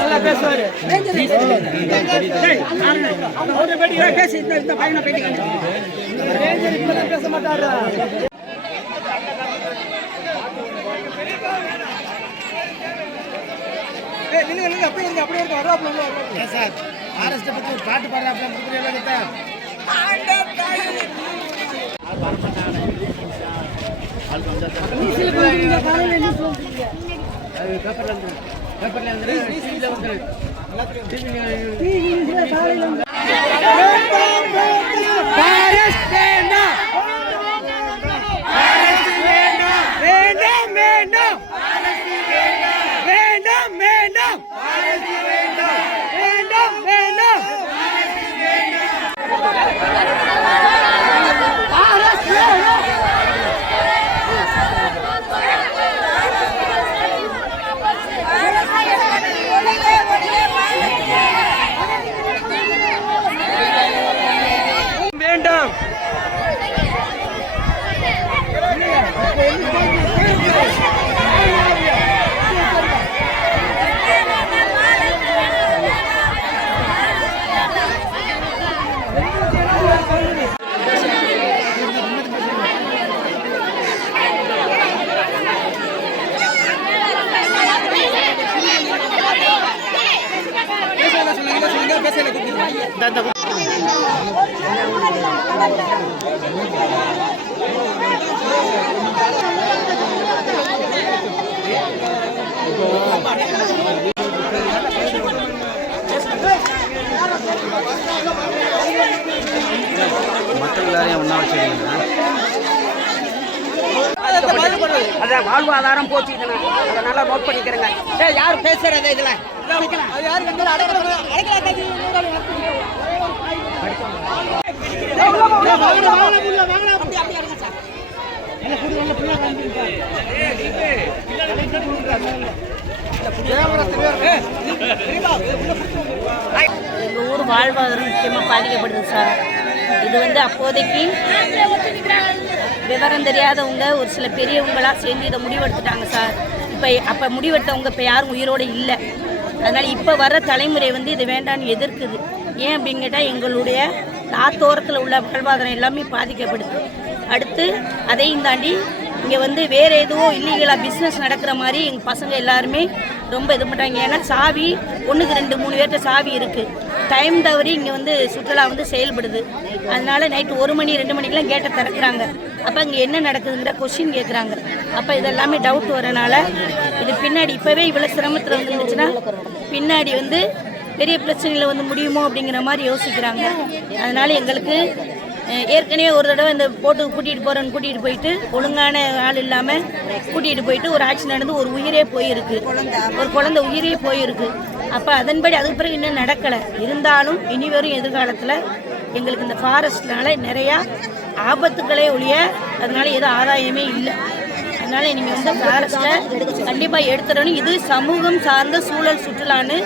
நல்லா பேசுவாரு. பேச மாட்டாரு. அப்படியே சார் ஃபாரஸ்ட்டை பற்றி ஒரு பாட்டு பாடுறாப்ல பேப்பர்ல மக்கள் எல்லாரையும் ஒன்றா வச்சுருக்கீங்களா? அதான் வாழ்வாதாரம் போச்சு. அதனால நோட் பண்ணிக்கிறேங்க. யார் பேசுறது இதுல? எங்கள் ஊர் வாழ்வாதாரம் முக்கியமாக பாதிக்கப்படுது சார். இது வந்து அப்போதைக்கு விவரம் தெரியாதவங்க ஒரு சில பெரியவங்களாக சேர்ந்து இதை முடிவெடுத்துட்டாங்க சார். அப்போ முடிவெடுத்தவங்க இப்போ யாரும் உயிரோடு இல்லை. அதனால் இப்போ வர தலைமுறை வந்து இது வேண்டான்னு எதிர்க்குது. ஏன் அப்படின்னு கேட்டால் எங்களுடைய நாத்தோரத்தில் உள்ள வாழ்வாதாரம் எல்லாமே பாதிக்கப்படுது. அடுத்து அதையும் தாண்டி இங்கே வந்து வேறு எதுவும் இல்லீகலாக பிஸ்னஸ் நடக்கிற மாதிரி எங்கள் பசங்க எல்லாருமே ரொம்ப இது பண்ணுறாங்க. ஏன்னா சாவி 1க்கு 2 3 பேர்கிட்ட சாவி இருக்குது. டைம் தவறி இங்கே வந்து சுற்றுலா வந்து செயல்படுது. அதனால் நைட்டு 1 மணி 2 மணிக்கெலாம் கேட்டை திறக்கிறாங்க. அப்போ இங்கே என்ன நடக்குதுங்கிற கொஸ்டின் கேட்குறாங்க. அப்போ இதெல்லாமே டவுட் வரனால இது பின்னாடி இப்போவே இவ்வளோ சிரமத்தில் வந்துருந்துச்சுன்னா பின்னாடி வந்து பெரிய பிரச்சனையில் வந்து முடியுமோ அப்படிங்கிற மாதிரி யோசிக்கிறாங்க. அதனால் எங்களுக்கு ஏற்கனவே ஒரு தடவை இந்த போட்டுக்கு கூட்டிகிட்டு போயிட்டு ஒழுங்கான ஆள் இல்லாமல் கூட்டிகிட்டு போயிட்டு ஒரு ஆக்சிடென்ட் நடந்து ஒரு உயிரே போயிருக்கு. ஒரு குழந்தை உயிரே போயிருக்கு. அப்போ அதன்படி அதுக்கு பிறகு இன்னும் நடக்கலை. இருந்தாலும் இனி வரும் எதிர்காலத்தில் எங்களுக்கு இந்த ஃபாரஸ்ட்னால நிறையா ஆபத்துக்களே ஒழிய அதனால எதுவும் ஆதாயமே இல்லை. அதனால் இனிமேல் வந்து ஃபாரஸ்ட்டை கண்டிப்பாக எடுத்துடணும். இது சமூகம் சார்ந்த சூழல் சுற்றுலான்னு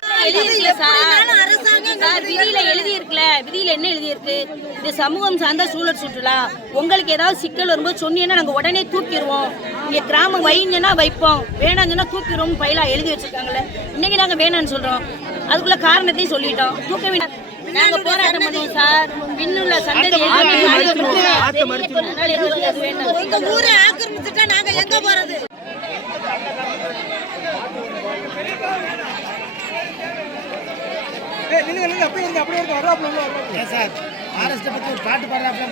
விதியில எழுதியிருக்குல்ல. விதியில என்ன எழுதியிருக்கு? இது சமூகம் சார்ந்த சூழல் சுற்றுலா. உங்களுக்கு ஏதாவது சிக்கல் வரும்போது சொன்னீங்கன்னா நாங்கள் உடனே தூக்கிடுவோம். இங்கே கிராமம் வைங்கன்னா வைப்போம், வேணாங்கன்னா தூக்கிடுவோம் பயிலா எழுதி வச்சிருக்காங்கல்ல. இன்னைக்கு நாங்கள் வேணான்னு சொல்றோம். அதுக்குள்ள காரணத்தையும் சொல்லிட்டோம். தூக்க வேண்டாம். நாங்க போராட்டம் பண்ணுவோம் சார். பின்னுள்ள சந்ததி ஊரை ஆக்கிரமிச்சுட்டா நாங்க எங்க போறது? சார் ஃபாரஸ்ட்டை பற்றி ஒரு பாட்டு பாடுறாப்ல